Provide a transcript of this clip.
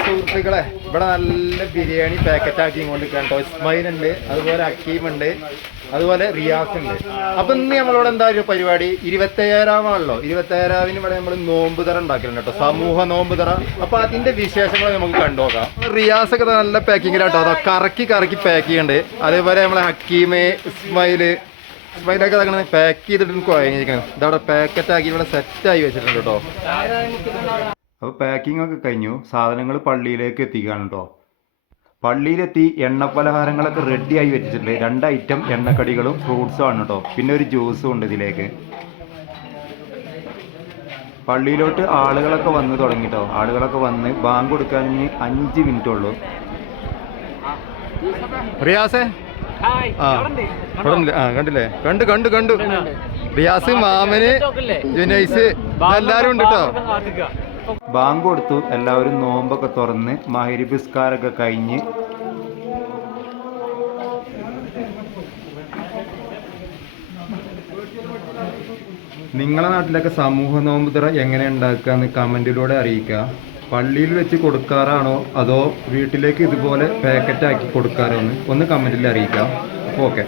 സുഹൃത്തുക്കളെ ഇവിടെ നല്ല ബിരിയാണി പാക്കറ്റ് ആക്കി കൊണ്ടിരിക്കുകയാണ് കേട്ടോ. ഇസ്മായിൽ ഉണ്ട്, അതുപോലെ അക്കീം ഉണ്ട്, അതുപോലെ റിയാസ് ഉണ്ട്. അപ്പൊ ഇന്ന് നമ്മളോട് എന്താ ഒരു പരിപാടി, 27-ആണല്ലോ. 27-ന് ഇവിടെ നമ്മൾ നോമ്പ് തറ ഉണ്ടാക്കിയിട്ടുണ്ട് കേട്ടോ, സമൂഹ നോമ്പ് തറ. അപ്പൊ അതിന്റെ വിശേഷങ്ങൾ നമുക്ക് കണ്ടുനോക്കാം. റിയാസ് ഒക്കെ നല്ല പാക്കിങ്ങിലാട്ടോ, അതോ കറക്കി കറക്കി പാക്ക് ചെയ്യുന്നുണ്ട്. അതേപോലെ നമ്മളെ ഹക്കീമ്, ഇസ്മായിലൊക്കെ അങ്ങനെ പാക്ക് ചെയ്തിട്ട് കുഴഞ്ഞിരിക്കണം. ഇതവിടെ പാക്കറ്റ് ആക്കി ഇവിടെ സെറ്റായി വെച്ചിട്ടുണ്ട് കേട്ടോ. അപ്പോൾ പാക്കിംഗ് ഒക്കെ കഴിഞ്ഞു, സാധനങ്ങൾ പള്ളിയിലേക്ക് എത്തിക്കുകയാണ് കേട്ടോ. പള്ളിയിലെത്തി എണ്ണ പലഹാരങ്ങളൊക്കെ റെഡി ആയി വെച്ചിട്ടുണ്ട്. 2 ഐറ്റം എണ്ണക്കടികളും ഫ്രൂട്ട്സും ആണ് കേട്ടോ, പിന്നെ ഒരു ജ്യൂസും ഉണ്ട് ഇതിലേക്ക്. പള്ളിയിലോട്ട് ആളുകളൊക്കെ വന്ന് തുടങ്ങി കേട്ടോ. ആളുകളൊക്കെ വന്ന് ബാങ്ക് കൊടുക്കാൻ 5 മിനിറ്റ് ഉള്ളൂ. റിയാസേ കണ്ടില്ലേ, കണ്ടു റിയാസ്, മാമന്, ജുനൈസ് എല്ലാരും ഉണ്ട് കേട്ടോ. ബാങ്ക് കൊടുത്തു, എല്ലാവരും നോമ്പൊക്കെ തുറന്ന് മഗ്‌രിബ് നിസ്കാരമൊക്കെ കഴിഞ്ഞ് നിങ്ങളെ നാട്ടിലൊക്കെ സമൂഹ നോമ്പ് തുറ എങ്ങനെ ഉണ്ടാക്കുക എന്ന് കമന്റിലൂടെ അറിയിക്കുക. പള്ളിയിൽ വെച്ച് കൊടുക്കാറാണോ അതോ വീട്ടിലേക്ക് ഇതുപോലെ പാക്കറ്റ് ആക്കി കൊടുക്കാറോ എന്ന് ഒന്ന് കമന്റിൽ അറിയിക്കാം. ഓക്കെ.